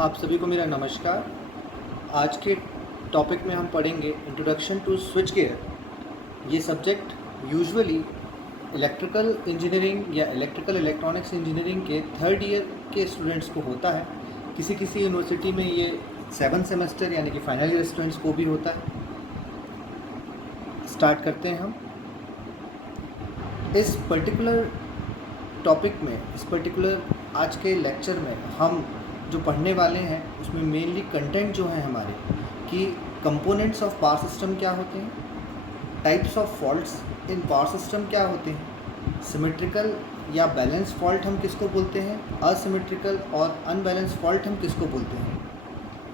आप सभी को मेरा नमस्कार। आज के टॉपिक में हम पढ़ेंगे इंट्रोडक्शन टू स्विच गियर। ये सब्जेक्ट यूजुअली इलेक्ट्रिकल इंजीनियरिंग या इलेक्ट्रिकल इलेक्ट्रॉनिक्स इंजीनियरिंग के थर्ड ईयर के स्टूडेंट्स को होता है। किसी किसी यूनिवर्सिटी में ये 7 सेमेस्टर यानी कि फाइनल ईयर स्टूडेंट्स को भी होता है। स्टार्ट करते हैं हम इस पर्टिकुलर टॉपिक में। इस पर्टिकुलर आज के लेक्चर में हम जो पढ़ने वाले हैं उसमें मेनली कंटेंट जो है हमारे कि कंपोनेंट्स ऑफ पावर सिस्टम क्या होते हैं, types of faults in power system क्या होते हैं, सिमेट्रिकल या बैलेंस फॉल्ट हम किसको बोलते हैं, असिमेट्रिकल और अनबैलेंस फॉल्ट हम किसको बोलते हैं,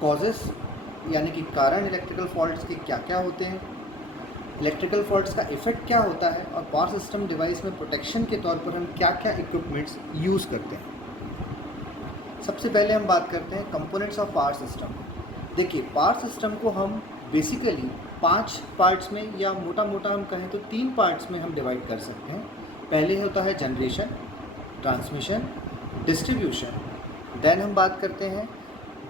कॉजेस यानी कि कारण इलेक्ट्रिकल फॉल्ट्स के क्या क्या होते हैं, इलेक्ट्रिकल फॉल्ट्स का इफ़ेक्ट क्या होता है और पावर सिस्टम डिवाइस में प्रोटेक्शन के तौर पर हम क्या क्या इक्विपमेंट्स यूज़ करते हैं। सबसे पहले हम बात करते हैं कंपोनेंट्स ऑफ पावर सिस्टम। देखिए, पावर सिस्टम को हम बेसिकली 5 पार्ट्स में या मोटा मोटा हम कहें तो 3 पार्ट्स में हम डिवाइड कर सकते हैं। पहले होता है जनरेशन, ट्रांसमिशन, डिस्ट्रीब्यूशन। देन हम बात करते हैं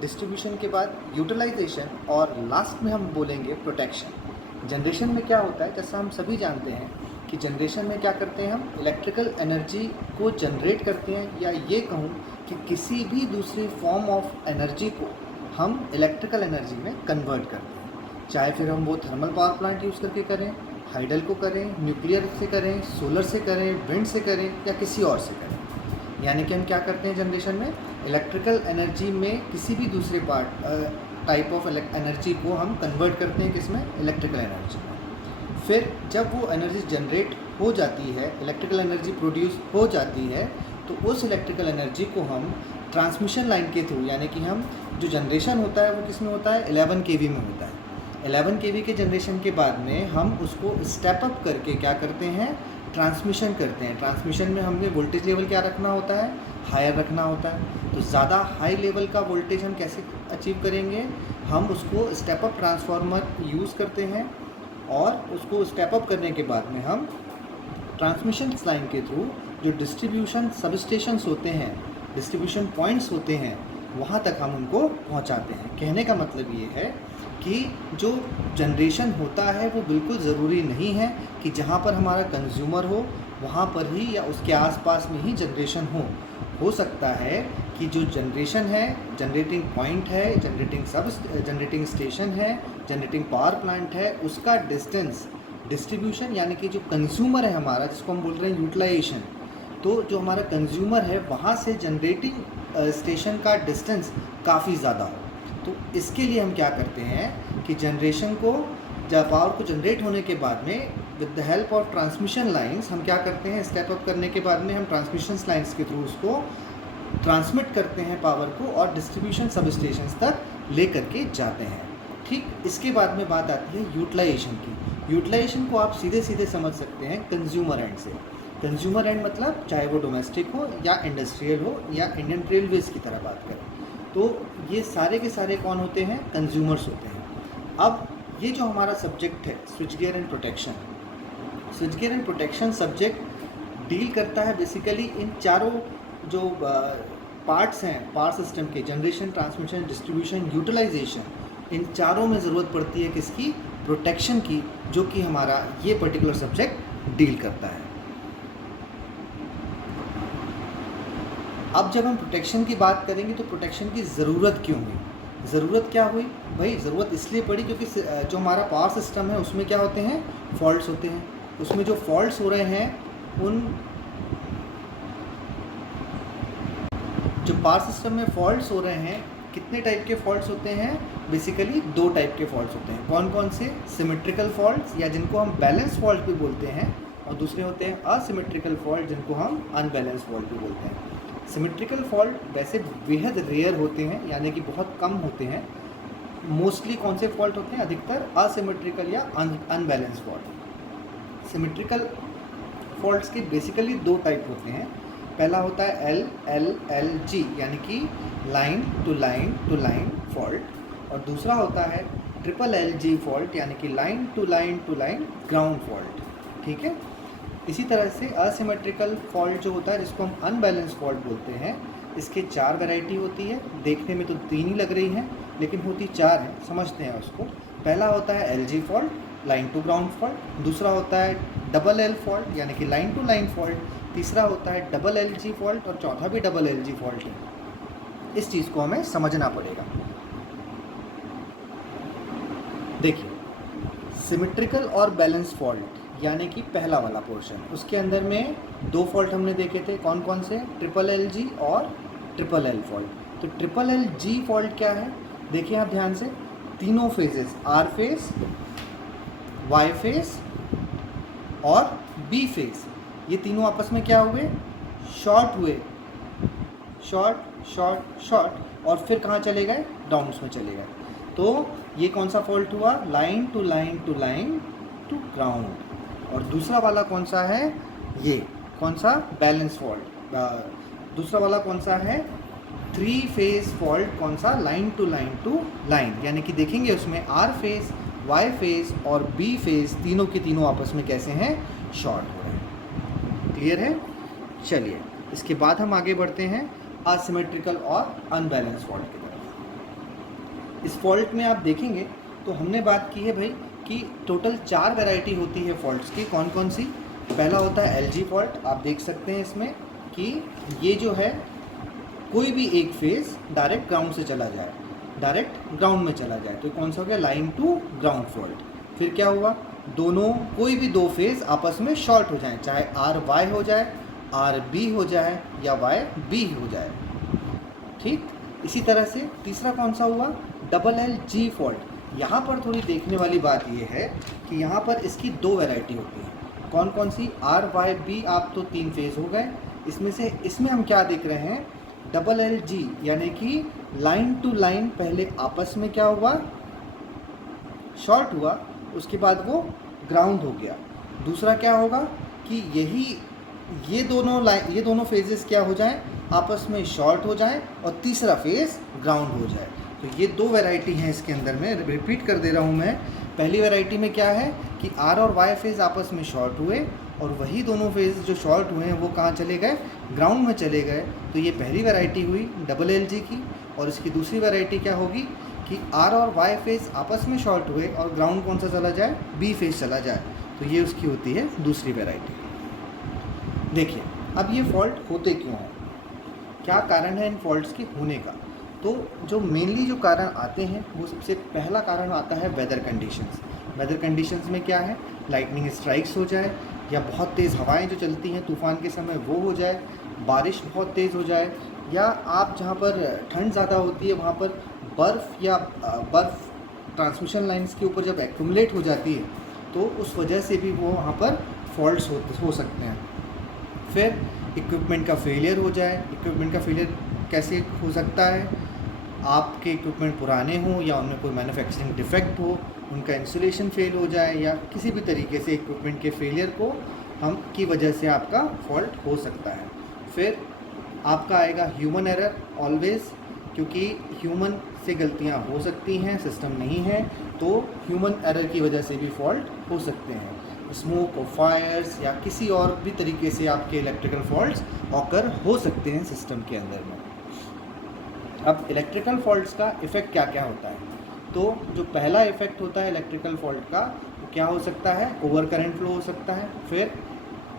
डिस्ट्रीब्यूशन के बाद यूटिलाइजेशन और लास्ट में हम बोलेंगे प्रोटेक्शन। जनरेशन में क्या होता है, जैसा हम सभी जानते हैं कि जनरेशन में क्या करते हैं, हम इलेक्ट्रिकल एनर्जी को जनरेट करते हैं, या ये कहूँ कि किसी भी दूसरी फॉर्म ऑफ एनर्जी को हम इलेक्ट्रिकल एनर्जी में कन्वर्ट करते हैं। चाहे फिर हम वो थर्मल पावर प्लांट यूज़ करके करें, हाइडल को करें, न्यूक्लियर से करें, सोलर से करें, विंड से करें या किसी और से करें। यानी कि हम क्या करते हैं जनरेशन में, इलेक्ट्रिकल एनर्जी में किसी भी दूसरे टाइप ऑफ एनर्जी को हम कन्वर्ट करते हैं, किसमें, इलेक्ट्रिकल एनर्जी में। फिर जब वो एनर्जी जनरेट हो जाती है, इलेक्ट्रिकल एनर्जी प्रोड्यूस हो जाती है, तो उस इलेक्ट्रिकल एनर्जी को हम ट्रांसमिशन लाइन के थ्रू, यानी कि हम जो जनरेशन होता है वो किस में होता है, 11 kV में होता है। 11 kV के जनरेशन के बाद में हम उसको स्टेप अप करके क्या करते हैं, ट्रांसमिशन करते हैं। ट्रांसमिशन में हमें वोल्टेज लेवल क्या रखना होता है, हायर रखना होता है। तो ज़्यादा हाई लेवल का वोल्टेज हम कैसे अचीव करेंगे, हम उसको स्टेप अप ट्रांसफार्मर यूज़ करते हैं और उसको स्टेप अप करने के बाद में हम ट्रांसमिशन लाइन के थ्रू जो डिस्ट्रीब्यूशन सबस्टेशंस होते हैं, डिस्ट्रीब्यूशन पॉइंट्स होते हैं, वहाँ तक हम उनको पहुँचाते हैं। कहने का मतलब ये है कि जो जनरेशन होता है वो बिल्कुल ज़रूरी नहीं है कि जहाँ पर हमारा कंज्यूमर हो वहाँ पर ही या उसके आसपास में ही जनरेशन हो सकता है कि जो जनरेशन है, जनरेटिंग पॉइंट है, जनरेटिंग स्टेशन है, जनरेटिंग पावर प्लांट है, उसका डिस्टेंस, डिस्ट्रीब्यूशन यानी कि जो कंज्यूमर है हमारा, जिसको हम बोल रहे हैं यूटिलाइजेशन, तो जो हमारा कंज्यूमर है वहाँ से जनरेटिंग स्टेशन का डिस्टेंस काफ़ी ज़्यादा हो। तो इसके लिए हम क्या करते हैं कि जनरेशन को, जब पावर को जनरेट होने के बाद में with the help of transmission lines हम क्या करते हैं, स्टेप अप करने के बाद में हम ट्रांसमिशन लाइंस के थ्रू उसको ट्रांसमिट करते हैं पावर को और डिस्ट्रीब्यूशन सब स्टेशंस तक ले करके जाते हैं। ठीक, इसके बाद में बात आती है यूटिलाइजेशन की। यूटिलाइजेशन को आप सीधे सीधे समझ सकते हैं कंज्यूमर एंड से। कंज्यूमर एंड मतलब चाहे वो डोमेस्टिक हो या इंडस्ट्रियल हो या इंडियन रेलवेज़ की तरह बात करें, तो ये सारे के सारे कौन होते हैं, कंज्यूमर्स होते हैं। अब ये जो हमारा सब्जेक्ट है switch gear and protection, switch gear and protection subject deal करता है बेसिकली इन चारों जो पार्ट्स हैं पावर सिस्टम के, जनरेशन, ट्रांसमिशन, डिस्ट्रीब्यूशन, यूटिलाइजेशन, इन चारों में ज़रूरत पड़ती है किसकी, प्रोटेक्शन की, जो कि हमारा ये पर्टिकुलर सब्जेक्ट डील करता है। अब जब हम प्रोटेक्शन की बात करेंगे तो प्रोटेक्शन की ज़रूरत क्यों हुई, ज़रूरत क्या हुई भाई, ज़रूरत इसलिए पड़ी क्योंकि जो हमारा पावर सिस्टम है उसमें क्या होते हैं, फॉल्ट्स होते हैं। उसमें जो फॉल्ट्स हो रहे हैं, उन जो पावर सिस्टम में फॉल्ट्स हो रहे हैं, कितने टाइप के फॉल्ट्स होते हैं, बेसिकली 2 टाइप के फॉल्ट्स होते हैं। कौन कौन से, सिमेट्रिकल फॉल्ट्स या जिनको हम बैलेंस फॉल्ट भी बोलते हैं, और दूसरे होते हैं असिमेट्रिकल फॉल्ट जिनको हम अनबैलेंस फॉल्ट भी बोलते हैं। सिमेट्रिकल फॉल्ट वैसे बेहद रेयर होते हैं, यानी कि बहुत कम होते हैं। मोस्टली कौन से फॉल्ट होते हैं, अधिकतर असिमेट्रिकल या अनबैलेंस फॉल्ट। सिमेट्रिकल फॉल्ट्स के बेसिकली 2 टाइप होते हैं। पहला होता है LLLG यानी कि लाइन टू लाइन फॉल्ट, और दूसरा होता है LLG फॉल्ट यानी कि line to line ground fault. ठीक है, इसी तरह से असिमेट्रिकल फॉल्ट जो होता है, जिसको हम अनबैलेंस फॉल्ट बोलते हैं, इसके 4 वैरायटी होती है। देखने में तो 3 ही लग रही हैं, लेकिन होती 4 हैं। समझते हैं उसको। पहला होता है L G fault, line to ground fault. दूसरा होता है डबल एल फॉल्ट, यानी कि लाइन टू लाइन फॉल्ट। तीसरा होता है डबल एलजी फॉल्ट, और चौथा भी डबल एलजी फॉल्ट है। इस चीज़ को हमें समझना पड़ेगा। देखिए, सिमेट्रिकल और बैलेंस फॉल्ट यानी कि पहला वाला पोर्शन, उसके अंदर में 2 फॉल्ट हमने देखे थे। कौन कौन से? ट्रिपल एल जी और ट्रिपल एल फॉल्ट। तो ट्रिपल एल जी फॉल्ट क्या है? देखिए आप ध्यान से, तीनों phases, R phase, Y phase और बी फेज, ये तीनों आपस में क्या हुए? शॉर्ट हुए। शॉर्ट शॉर्ट शॉर्ट, और फिर कहाँ चले गए? डाउन्स में चले गए। तो ये कौन सा फॉल्ट हुआ? Line to line to line to ground. और दूसरा वाला कौन सा है? ये कौन सा? Balance fault. दूसरा वाला कौन सा है? 3 फेज फॉल्ट। कौन सा? लाइन टू लाइन, यानी कि देखेंगे उसमें आर फेज, वाई फेज और बी फेज तीनों के तीनों आपस में कैसे हैं? शॉर्ट हो रहे हैं। क्लियर है? चलिए, इसके बाद हम आगे बढ़ते हैं असिमेट्रिकल और अनबैलेंस फॉल्ट की तरफ। इस फॉल्ट में आप देखेंगे तो हमने बात की है भाई कि टोटल 4 वैरायटी होती है फॉल्ट्स की। कौन कौन सी? पहला होता है एलजी फॉल्ट। आप देख सकते हैं इसमें कि ये जो है, कोई भी एक फेज डायरेक्ट ग्राउंड से चला जाए, डायरेक्ट ग्राउंड में चला जाए, तो कौन सा हो गया? Line to ground fault. फिर क्या हुआ? दोनों, कोई भी 2 फेज आपस में शॉर्ट हो जाए, चाहे आर वाई हो जाए, आर बी हो जाए या वाई बी हो जाए। ठीक, इसी तरह से तीसरा कौन सा हुआ? Double L G fault. यहाँ पर थोड़ी देखने वाली बात ये है कि यहाँ पर इसकी 2 वैरायटी होती है। कौन कौन सी? आर वाई बी, आप तो 3 फेज हो गए। इसमें से इसमें हम क्या देख रहे हैं? डबल एल जी, यानी कि लाइन टू लाइन पहले आपस में क्या हुआ? शॉर्ट हुआ, उसके बाद वो ग्राउंड हो गया। दूसरा क्या होगा कि ये दोनों फेजेस क्या हो जाएं? आपस में शॉर्ट हो जाएं, और तीसरा फेज ग्राउंड हो जाए। तो ये 2 वैरायटी हैं इसके अंदर में। रिपीट कर दे रहा हूँ मैं। पहली वैरायटी में क्या है कि आर और वाई फेज आपस में शॉर्ट हुए, और वही दोनों फेज जो शॉर्ट हुए हैं वो कहाँ चले गए? ग्राउंड में चले गए। तो ये पहली वैरायटी हुई डबल एल जी की। और इसकी दूसरी वैरायटी क्या होगी कि आर और वाई फेज आपस में शॉर्ट हुए और ग्राउंड कौन सा चला जाए? बी फेज चला जाए। तो ये उसकी होती है दूसरी वैरायटी। देखिए, अब ये फॉल्ट होते क्यों हैं? क्या कारण है इन फॉल्ट्स के होने का? तो जो मेनली जो कारण आते हैं, वो सबसे पहला कारण आता है वेदर कंडीशंस। वेदर कंडीशंस में क्या है? लाइटनिंग स्ट्राइक्स हो जाए, या बहुत तेज़ हवाएं जो चलती हैं तूफ़ान के समय वो हो जाए, बारिश बहुत तेज़ हो जाए, या आप जहाँ पर ठंड ज़्यादा होती है वहाँ पर बर्फ़ ट्रांसमिशन लाइन्स के ऊपर जब एक्यूमुलेट हो जाती है, तो उस वजह से भी वो वहाँ पर फॉल्ट्स हो सकते हैं। फिर इक्विपमेंट का फेलियर हो जाए। इक्विपमेंट का फेलियर कैसे हो सकता है? आपके इक्विपमेंट पुराने हों, या उनमें कोई मैन्युफैक्चरिंग डिफेक्ट हो, उनका इंसुलेशन फेल हो जाए, या किसी भी तरीके से इक्विपमेंट के फेलियर को की वजह से आपका फॉल्ट हो सकता है। फिर आपका आएगा ह्यूमन एरर ऑलवेज़, क्योंकि ह्यूमन से गलतियां हो सकती हैं, सिस्टम नहीं है, तो ह्यूमन एरर की वजह से भी फॉल्ट हो सकते हैं। स्मोक और फायर्स या किसी और भी तरीके से आपके इलेक्ट्रिकल फॉल्ट्स ऑकर हो सकते हैं सिस्टम के अंदर में। अब इलेक्ट्रिकल फॉल्ट्स का इफ़ेक्ट क्या क्या होता है? तो जो पहला इफ़ेक्ट होता है इलेक्ट्रिकल फॉल्ट का, तो क्या हो सकता है? ओवर करंट फ्लो हो सकता है। फिर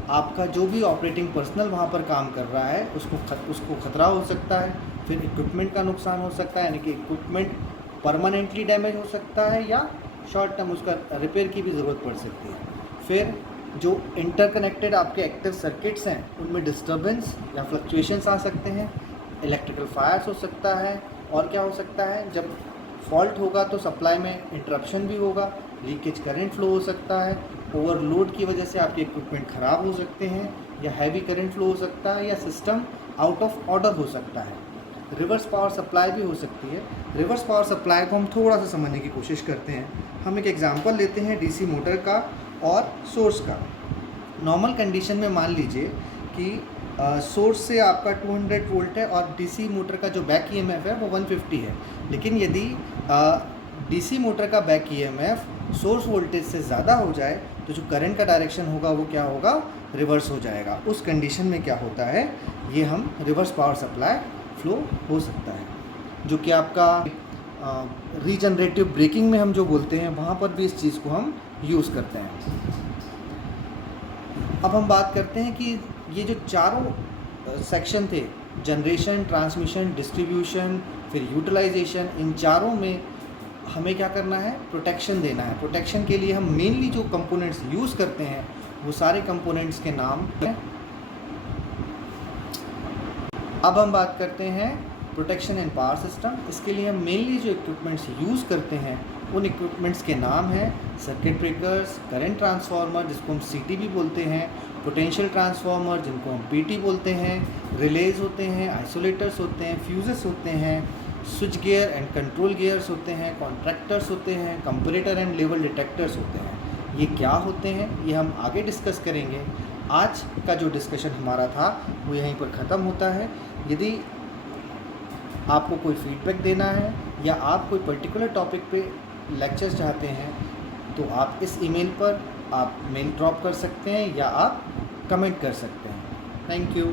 आपका जो भी ऑपरेटिंग पर्सनल वहाँ पर काम कर रहा है उसको खतरा हो सकता है। फिर इक्विपमेंट का नुकसान हो सकता है, यानी कि इक्विपमेंट परमानेंटली डैमेज हो सकता है, या शॉर्ट टर्म उसका रिपेयर की भी ज़रूरत पड़ सकती है। फिर जो इंटरकनेक्टेड आपके एक्टिव सर्किट्स हैं उनमें डिस्टर्बेंस या फ्लक्चुएशंस आ सकते हैं। इलेक्ट्रिकल फायर्स हो सकता है। और क्या हो सकता है? जब फॉल्ट होगा तो सप्लाई में इंटरप्शन भी होगा, लीकेज करंट फ्लो हो सकता है, ओवरलोड की वजह से आपके इक्विपमेंट ख़राब हो सकते हैं, या हैवी करंट फ्लो हो सकता है, या सिस्टम आउट ऑफ ऑर्डर हो सकता है। रिवर्स पावर सप्लाई भी हो सकती है। रिवर्स पावर सप्लाई को हम थोड़ा सा समझने की कोशिश करते हैं। हम एक एग्जांपल लेते हैं डीसी मोटर का और सोर्स का। नॉर्मल कंडीशन में मान लीजिए कि सोर्स से आपका 200 वोल्ट है और डीसी मोटर का जो बैक ईएमएफ है वो 150 है। लेकिन यदि डीसी मोटर का बैक ईएमएफ सोर्स वोल्टेज से ज़्यादा हो जाए तो जो करंट का डायरेक्शन होगा वो क्या होगा? रिवर्स हो जाएगा। उस कंडीशन में क्या होता है? ये हम रिवर्स पावर सप्लाई फ्लो हो सकता है, जो कि आपका रीजनरेटिव ब्रेकिंग में हम जो बोलते हैं वहाँ पर भी इस चीज़ को हम यूज़ करते हैं। अब हम बात करते हैं कि ये जो चारों सेक्शन थे, जनरेशन, ट्रांसमिशन, डिस्ट्रीब्यूशन, फिर यूटिलाइजेशन, इन चारों में हमें क्या करना है, प्रोटेक्शन देना है। प्रोटेक्शन के लिए हम मेनली जो कंपोनेंट्स यूज़ करते हैं वो सारे कंपोनेंट्स के नाम हैं। अब हम बात करते हैं प्रोटेक्शन इन पावर सिस्टम। इसके लिए हम मेनली जो इक्विपमेंट्स यूज़ करते हैं उन इक्विपमेंट्स के नाम हैं सर्किट ब्रेकर्स, करंट ट्रांसफार्मर जिसको हम सीटी भी बोलते हैं, पोटेंशियल ट्रांसफार्मर जिनको हम पीटी बोलते हैं, रिलेज होते हैं, आइसोलेटर्स होते हैं, फ्यूजेस होते हैं, switch gear and control gears होते हैं, कॉन्ट्रैक्टर्स होते हैं, कंपैरेटर एंड लेवल डिटेक्टर्स होते हैं। ये क्या होते हैं ये हम आगे डिस्कस करेंगे। आज का जो डिस्कशन हमारा था वो यहीं पर ख़त्म होता है। यदि आपको कोई फीडबैक देना है या आप कोई पर्टिकुलर टॉपिक पे लेक्चर चाहते हैं तो आप इस ईमेल पर आप मेल ड्रॉप कर सकते हैं या आप कमेंट कर सकते हैं। Thank you.